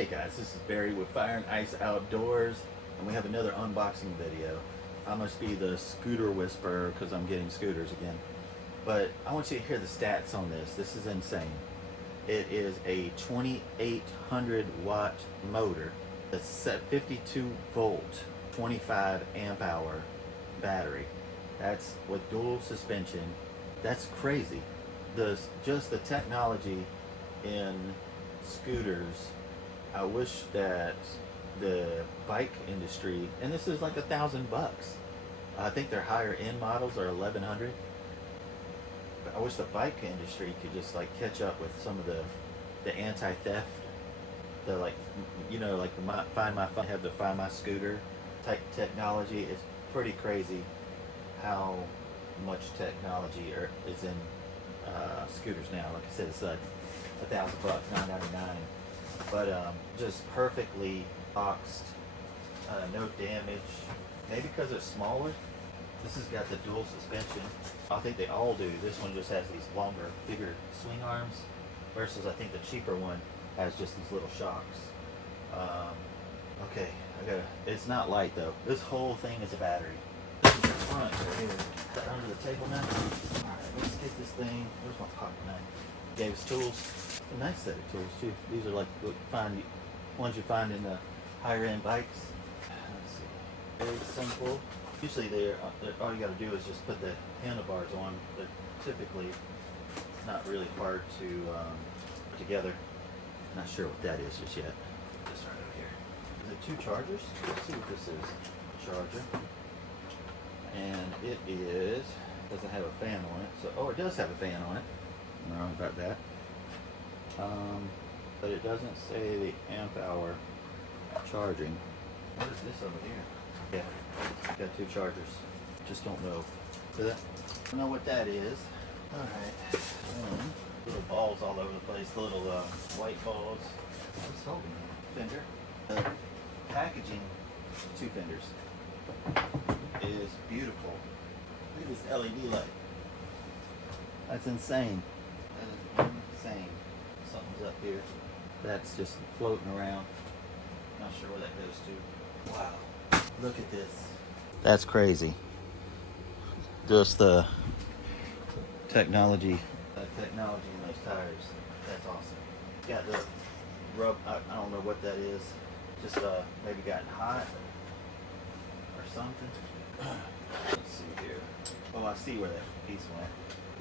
Hey guys, this is Barry with Fire and Ice Outdoors, and we have another unboxing video. I must be the scooter whisperer because I'm getting scooters again. But I want you to hear the stats on this. This is insane. It is a 2800 watt motor, a 52 volt, 25 amp hour battery. That's with dual suspension. That's crazy. Just the technology in scooters. I wish that the bike industry, and this is like $1,000. I think their higher end models are 1100. But I wish the bike industry could just like catch up with some of the anti-theft, the like, you know, like have the Find My Scooter type technology. It's pretty crazy how much technology is in scooters now. Like I said, it's like $1,000, $9.99. But just perfectly boxed, no damage. Maybe because it's smaller. This has got the dual suspension. I think they all do. This one just has these longer, bigger swing arms, versus I think the cheaper one has just these little shocks. Okay, it's not light though. This whole thing is a battery. This is the front right here. Is that under the table now? Alright, let's get this thing. Where's my pocket knife? Gave us tools. A nice set of tools too. These are like ones you find in the higher end bikes. Let's see. Very simple. Usually all you got to do is just put the handlebars on. They're typically not really hard to put together. Not sure what that is just yet. This right over here. Is it 2 chargers? Let's see what this is. Charger. And it doesn't have a fan on it. So it does have a fan on it. I'm wrong about that. But it doesn't say the amp hour charging. What is this over here? Yeah, got 2 chargers. Just don't know. Don't know what that is. Alright. Little balls all over the place. Little white balls. What's holding it? Fender. The packaging, 2 fenders, is beautiful. Look at this LED light. That's insane. That is insane. Something's up here. That's just floating around. Not sure where that goes to. Wow. Look at this. That's crazy. Just the technology. Technology in those tires. That's awesome. Got the rub. I don't know what that is. Just maybe gotten hot or something. Let's see here. Oh, I see where that piece went.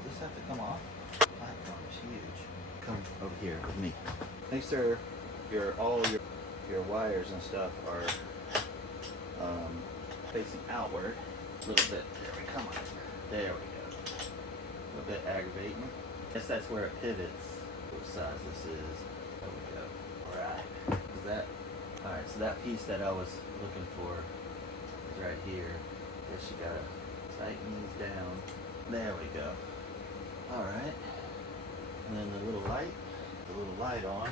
Does this have to come off? The platform is huge. Come over here with me. Make sure all your wires and stuff are facing outward a little bit. Come on. There we go. A little bit aggravating. Guess that's where it pivots. What size this is. There we go. Alright. Alright, so that piece that I was looking for is right here. Guess you gotta tighten these down. There we go. Alright. And then the little light on.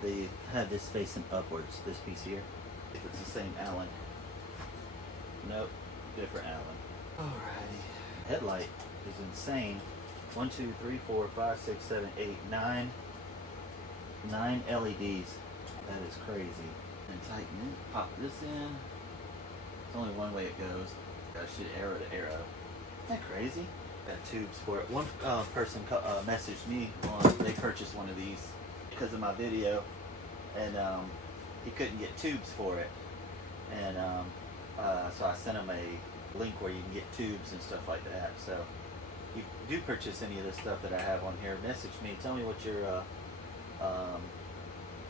They had this facing upwards, this piece here. If it's the same Allen. Nope, different Allen. Alrighty. Headlight is insane. 1, 2, 3, 4, 5, 6, 7, 8, 9 LEDs. That is crazy. And tighten it. Pop this in. There's only one way it goes. Gotta shoot arrow to arrow. Isn't that crazy? Got tubes for it. One person messaged me on, they purchased one of these because of my video, and he couldn't get tubes for it, and so I sent him a link where you can get tubes and stuff like that. So if you do purchase any of this stuff that I have on here, message me, tell me what your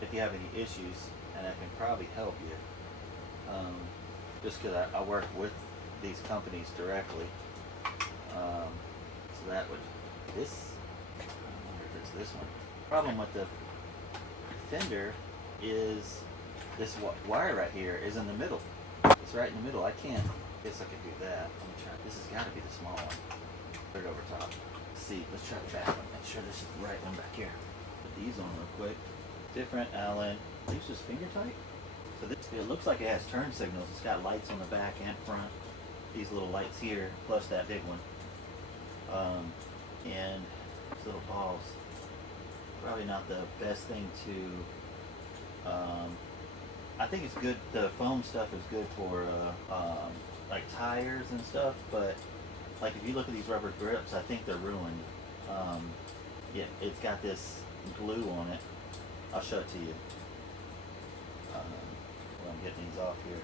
if you have any issues, and I can probably help you, just because I work with these companies directly. So that would, I wonder if it's this one. Problem with the fender is this wire right here is in the middle. It's right in the middle. I guess I could do that. Let me try. This has got to be the small one. Put it over top. Let's see, let's try the back one. Make sure this is the right one back here. Put these on real quick. Different Allen. These just finger tight. So this, it looks like it has turn signals. It's got lights on the back and front. These little lights here, plus that big one. And these little balls. Probably not the best thing to I think it's good. The foam stuff is good for like tires and stuff, but like if you look at these rubber grips, I think they're ruined. Yeah, it's got this glue on it. I'll show it to you. Well, I'm getting these off here.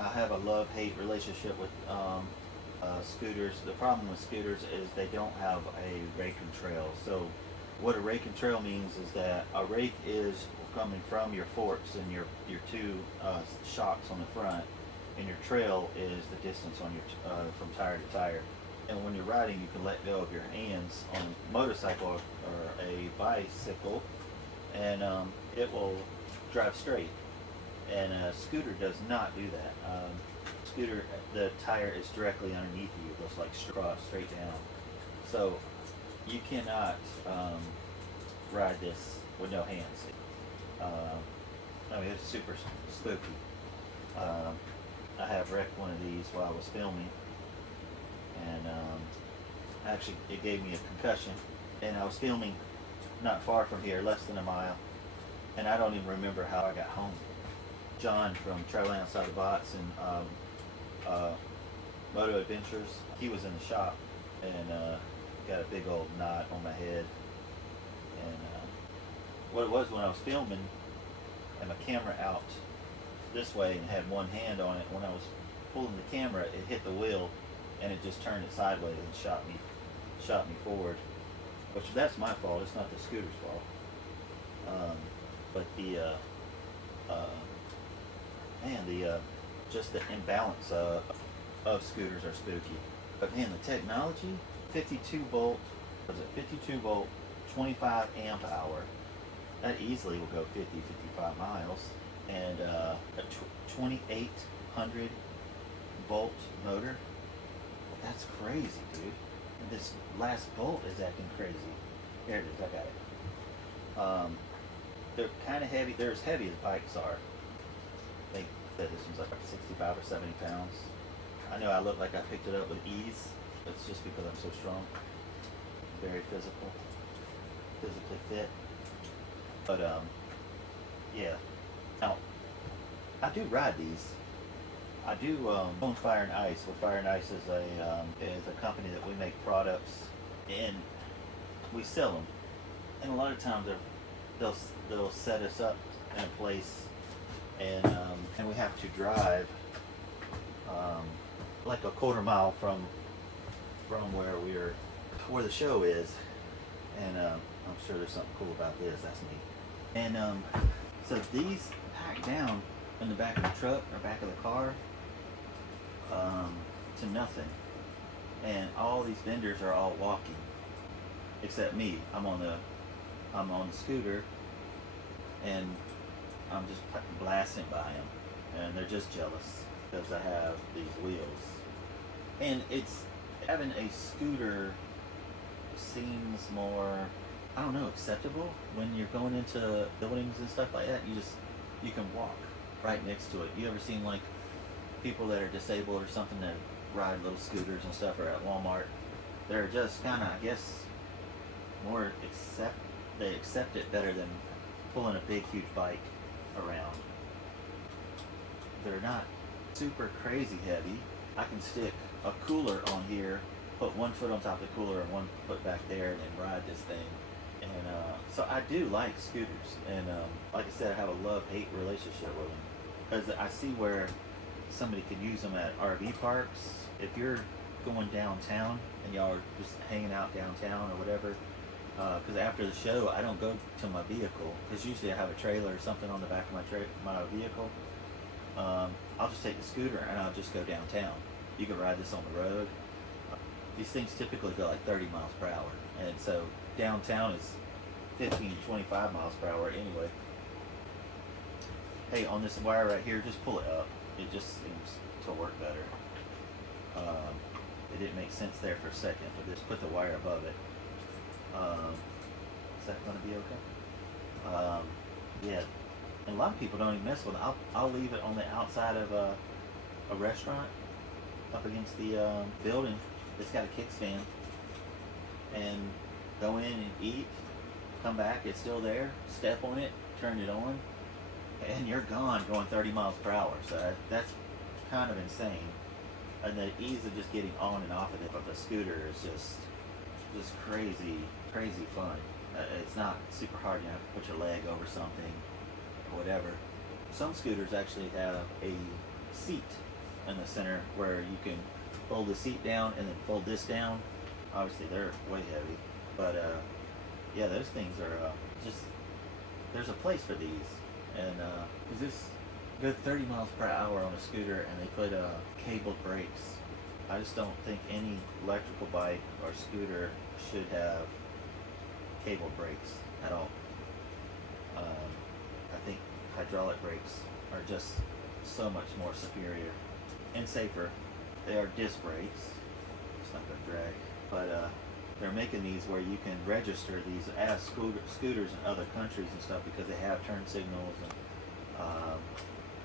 I have a love-hate relationship with scooters. The problem with scooters is they don't have a rake and trail. So what a rake and trail means is that a rake is coming from your forks and your two shocks on the front, and your trail is the distance on your from tire to tire. And when you're riding, you can let go of your hands on a motorcycle or a bicycle, and it will drive straight. And a scooter does not do that. Scooter, the tire is directly underneath you. It goes like straight down. So you cannot ride this with no hands. I mean, it's super spooky. I have wrecked one of these while I was filming, and actually it gave me a concussion. And I was filming not far from here, less than a mile, and I don't even remember how I got home. John from Traveling Outside the Box and Moto Adventures, he was in the shop, and got a big old knot on my head. And what it was, when I was filming, and my camera out this way and had one hand on it, when I was pulling the camera, it hit the wheel and it just turned it sideways and shot me forward. Which, that's my fault, it's not the scooter's fault. But the just the imbalance of scooters are spooky. But man, the technology, 52 volt, 25 amp hour, that easily will go 55 miles. And a 2800 volt motor, that's crazy, dude. And this last bolt is acting crazy. There it is, I got it. They're kind of heavy. They're as heavy as bikes are. I think that this one's like 65 or 70 pounds. I know I look like I picked it up with ease. It's just because I'm so strong. Very physically fit. But yeah. Now, I do ride these. I do own FaO&x. Well, FaO&x is a company that we make products, and we sell them. And a lot of times they'll set us up in a place, and we have to drive like a quarter mile from where the show is, and I'm sure there's something cool about this. That's neat. And so these pack down in the back of the truck or back of the car to nothing, and all these vendors are all walking except me. I'm on the scooter, and I'm just blasting by them, and they're just jealous because I have these wheels. And it's, having a scooter seems more, I don't know, acceptable when you're going into buildings and stuff like that. You can walk right next to it. You ever seen like people that are disabled or something that ride little scooters and stuff, or at Walmart? They're just kind of, I guess, more they accept it better than pulling a big huge bike around. They're not super crazy heavy. I can stick a cooler on here, put one foot on top of the cooler and one foot back there, and then ride this thing. And so I do like scooters, and like I said, I have a love-hate relationship with them, because I see where somebody could use them at RV parks. If you're going downtown and y'all are just hanging out downtown or whatever, because after the show I don't go to my vehicle, because usually I have a trailer or something on the back of my vehicle. I'll just take the scooter and I'll just go downtown. You can ride this on the road. These things typically go like 30 miles per hour, and so downtown is 15 to 25 miles per hour anyway. Hey, on this wire right here, just pull it up. It just seems to work better. It didn't make sense there for a second, but just put the wire above it. Is that going to be okay? Yeah, and a lot of people don't even mess with it. I'll leave it on the outside of a restaurant up against the building. It's got a kickstand, and go in and eat, come back, it's still there, step on it, turn it on, and you're gone going 30 miles per hour. So that's kind of insane. And the ease of just getting on and off of a scooter is just crazy fun. It's not super hard. You have to put your leg over something or whatever. Some scooters actually have a seat in the center where you can fold the seat down and then fold this down. Obviously they're way heavy, but yeah, those things are just, there's a place for these. And is this good 30 miles per hour on a scooter, and they put cabled brakes. I just don't think any electrical bike or scooter should have cable brakes at all. I think hydraulic brakes are just so much more superior and safer. They are disc brakes. It's not going to drag, but they're making these where you can register these as scooters in other countries and stuff, because they have turn signals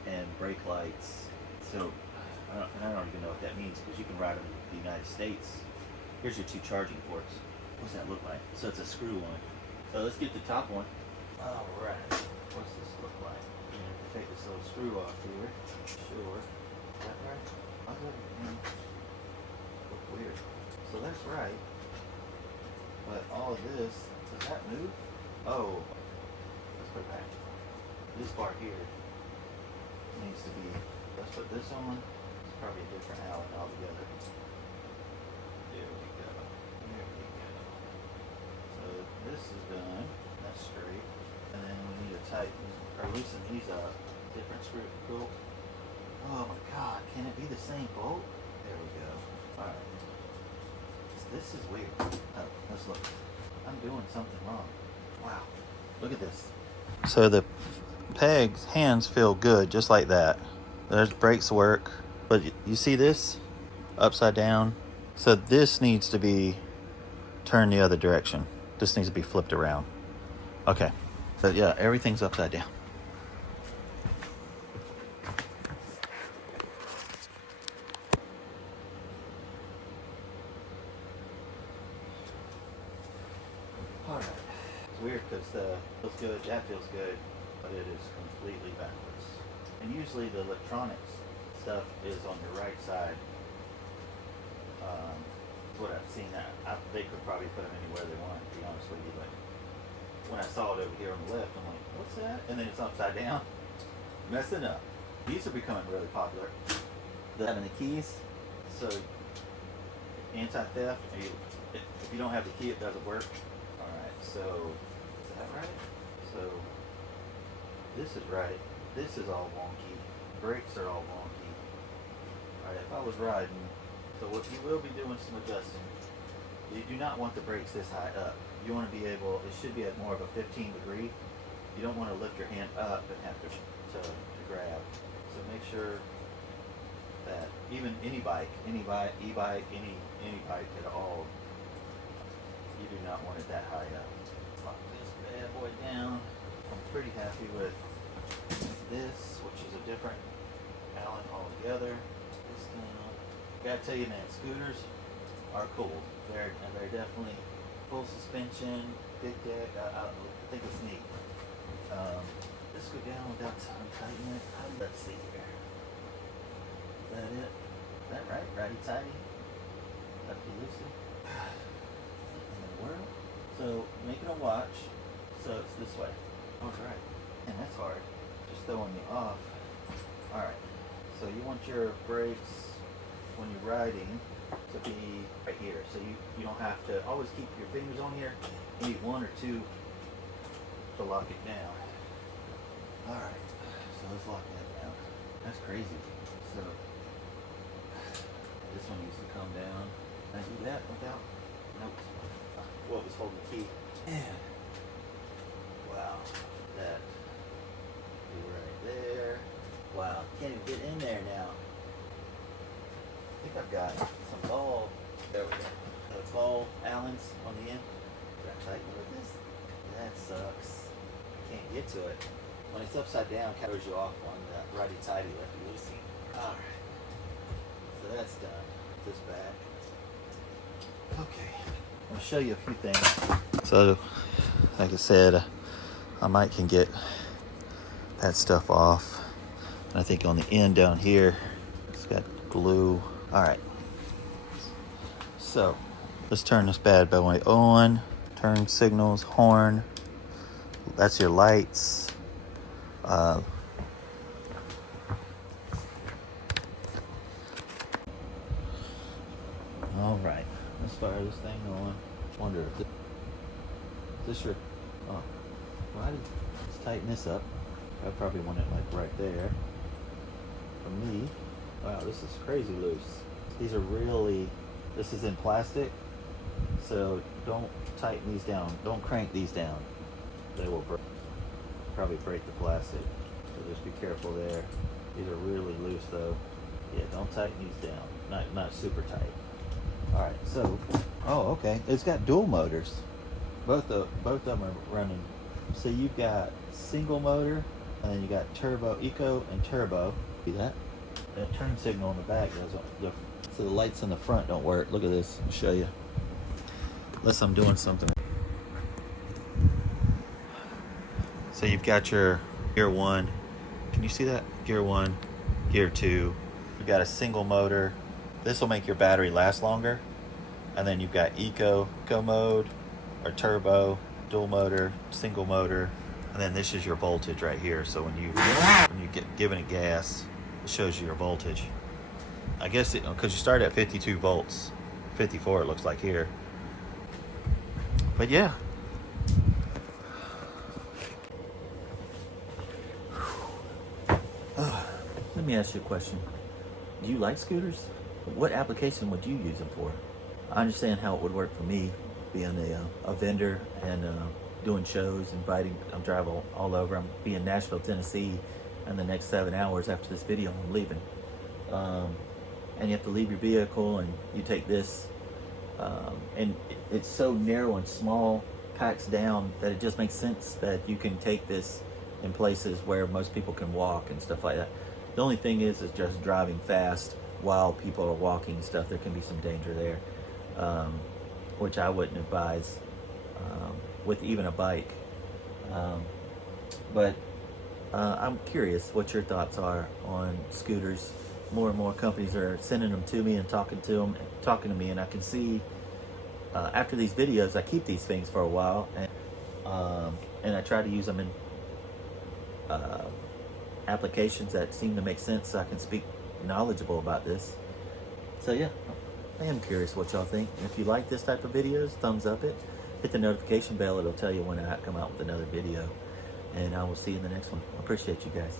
and brake lights. So I don't even know what that means, because you can ride them in the United States. Here's your 2 charging ports. What's that look like? So it's a screw one. So let's get the top one. All right. What's this look like? You have to take this little screw off here. Sure. Is that right? How's that look weird? So that's right. But all of this, does that move? Oh. Let's put it back. This part here needs to be, let's put this on. It's probably a different Allen altogether. There we go. There we go. So this is done. That's straight. And then we need to tighten or loosen these up. Different screw. Cool. Oh my God, can it be the same bolt? There we go. Alright. This is weird. Oh, let's look. I'm doing something wrong. Wow. Look at this. So the pegs, hands feel good, just like that. There's brakes work. But you see this? Upside down. So this needs to be turned the other direction. This needs to be flipped around. Okay. But yeah, everything's upside down. Alright. It's weird because feels good, that feels good, but it is completely backwards. And usually the electronics stuff is on your right side. What I've seen. They could probably put them anywhere they want, to be honest with you, but when I saw it over here on the left, I'm like, what's that? And then it's upside down. Messing up. These are becoming really popular. Having the keys, so anti-theft, if you don't have the key, it doesn't work. Alright, so, is that right? So, this is right. This is all wonky. Brakes are all wonky. Alright, if I was riding, so what you will be doing some adjusting. You do not want the brakes this high up. You want to be able, it should be at more of a 15 degree. You don't want to lift your hand up and have to grab. So make sure that even any bike, e-bike, any bike at all, you do not want it that high up. Lock this bad boy down. I'm pretty happy with this, which is a different Allen altogether. This down. Gotta tell you, man, scooters are cool. They're definitely full suspension, big deck. I think it's neat. Let's go down without tightening it. Let's see here. Is that it? Is that right? Righty-tighty? Lefty loosey? In the world? So, making a watch. So it's this way. Alright. And that's hard. Just throwing me off. Alright. So you want your brakes when you're riding to be right here. So you don't have to always keep your fingers on here. You need 1 or 2 to lock it down. Alright, so let's lock that down. That's crazy. So this one needs to come down. Can I do that without? Nope. What was holding the key? Man. Wow. That be right there. Wow, can't even get in there now. I think I've got some ball. There we go. Ball Allens on the end. Did I tighten with this? That sucks. Can't get to it. When it's upside down, it throws you off on that righty-tighty, lefty-loosey. Alright. So that's done. This back. Okay. I'll show you a few things. So, like I said, I might can get that stuff off. And I think on the end down here, it's got glue. All right. So let's turn this bad boy on. Turn signals, horn. That's your lights. All right. Let's fire this thing on. Wonder if this your. Oh, let's tighten this up. I probably want it like right there. For me, wow, this is crazy loose. These are really. This is in plastic, so don't tighten these down. Don't crank these down. They will probably break the plastic. So just be careful there. These are really loose though. Yeah, don't tighten these down. Not super tight. All right, so okay, it's got dual motors. Both of them are running. So you've got single motor, and then you got turbo, eco, and turbo. See that? That turn signal on the back doesn't. So the lights in the front don't work. Look at this. I'll show you. Unless I'm doing something. So you've got your gear 1. Can you see that? Gear 1, gear 2. You've got a single motor. This will make your battery last longer. And then you've got eco mode, or turbo, dual motor, single motor. And then this is your voltage right here. So when you get giving it gas, it shows you your voltage. I guess because you start at 52 volts, 54 it looks like here. But yeah. Let me ask you a question. Do you like scooters? What application would you use them for? I understand how it would work for me, being a vendor and doing shows, inviting. I'm driving all over. I'm be in Nashville, Tennessee, in the next 7 hours after this video. I'm leaving, and you have to leave your vehicle, and you take this, and it's so narrow and small, packs down, that it just makes sense that you can take this in places where most people can walk and stuff like that. The only thing is just driving fast while people are walking and stuff. There can be some danger there, which I wouldn't advise with even a bike. But I'm curious what your thoughts are on scooters. More and more companies are sending them to me and talking to me, and I can see after these videos, I keep these things for a while, and I try to use them in applications that seem to make sense, so I can speak knowledgeable about this. So yeah, I am curious what y'all think. If you like this type of videos, thumbs up it. Hit the notification bell. It'll tell you when I come out with another video. And I will see you in the next one. I appreciate you guys.